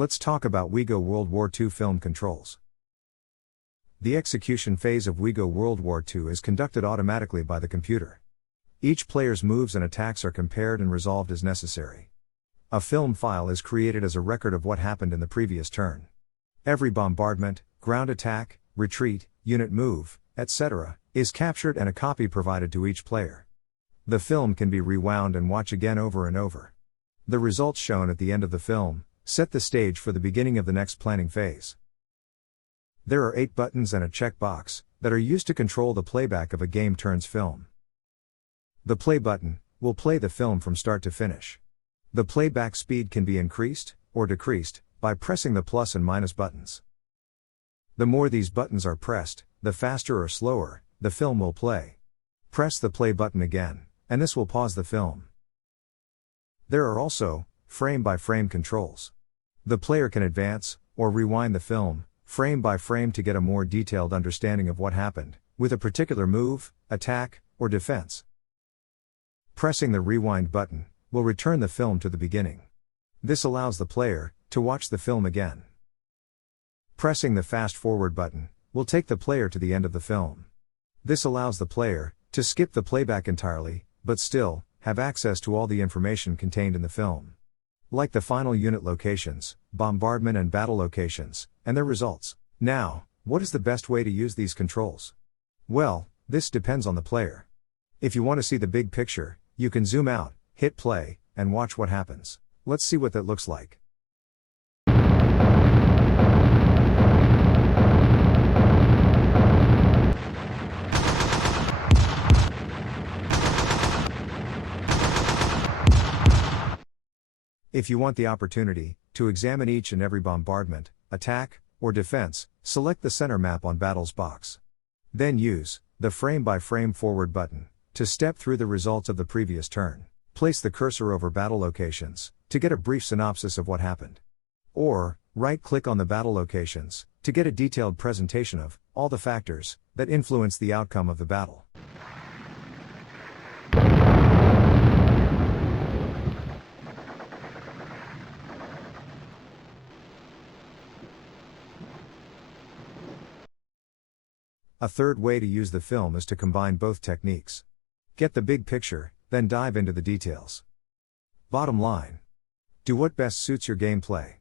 Let's talk about WEGO World War II film controls. The execution phase of WEGO World War II is conducted automatically by the computer. Each player's moves and attacks are compared and resolved as necessary. A film file is created as a record of what happened in the previous turn. Every bombardment, ground attack, retreat, unit move, etc., is captured and a copy provided to each player. The film can be rewound and watched again over and over. The results shown at the end of the film set the stage for the beginning of the next planning phase. There are 8 buttons and a checkbox that are used to control the playback of a game turn's film. The play button will play the film from start to finish. The playback speed can be increased or decreased by pressing the plus and minus buttons. The more these buttons are pressed, the faster or slower the film will play. Press the play button again, and this will pause the film. There are also frame-by-frame controls. The player can advance or rewind the film, frame by frame, to get a more detailed understanding of what happened with a particular move, attack, or defense. Pressing the rewind button will return the film to the beginning. This allows the player to watch the film again. Pressing the fast forward button will take the player to the end of the film. This allows the player to skip the playback entirely, but still have access to all the information contained in the film, like the final unit locations, bombardment and battle locations, and their results. Now, what is the best way to use these controls? Well, this depends on the player. If you want to see the big picture, you can zoom out, hit play, and watch what happens. Let's see what that looks like. If you want the opportunity to examine each and every bombardment, attack, or defense, select the center map on Battles box. Then use the frame-by-frame forward button to step through the results of the previous turn. Place the cursor over battle locations to get a brief synopsis of what happened. Or, right-click on the battle locations to get a detailed presentation of all the factors that influence the outcome of the battle. A third way to use the film is to combine both techniques. Get the big picture, then dive into the details. Bottom line: do what best suits your gameplay.